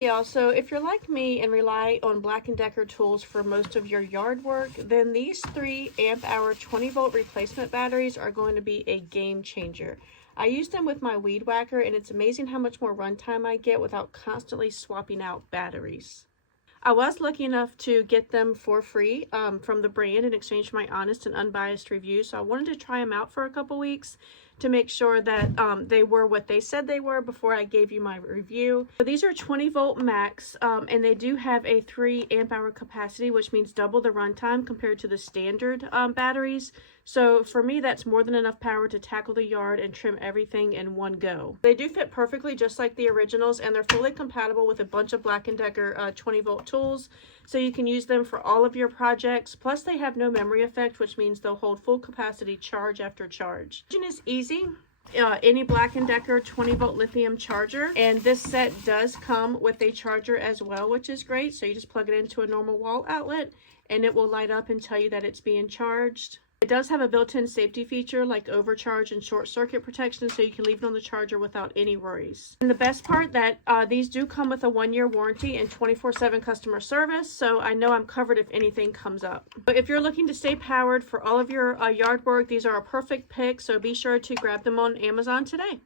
Yeah, so if you're like me and rely on Black & Decker tools for most of your yard work, then these 3 amp hour 20-volt replacement batteries are going to be a game changer. I use them with my weed whacker and it's amazing how much more runtime I get without constantly swapping out batteries. I was lucky enough to get them for free from the brand in exchange for my honest and unbiased review. So I wanted to try them out for a couple weeks to make sure that they were what they said they were before I gave you my review. So these are 20-volt max and they do have a 3 amp hour capacity, which means double the runtime compared to the standard batteries. So for me, that's more than enough power to tackle the yard and trim everything in one go. They do fit perfectly just like the originals, and they're fully compatible with a bunch of Black & Decker 20-volt tools, so you can use them for all of your projects. Plus they have no memory effect, which means they'll hold full capacity charge after charge. It is easy. Any Black & Decker 20-volt lithium charger, and this set does come with a charger as well, which is great. So you just plug it into a normal wall outlet and it will light up and tell you that it's being charged. It does have a built-in safety feature like overcharge and short circuit protection, so you can leave it on the charger without any worries. And the best part that these do come with a 1-year warranty and 24/7 customer service, so I know I'm covered if anything comes up. But if you're looking to stay powered for all of your yard work, these are a perfect pick, so be sure to grab them on Amazon today.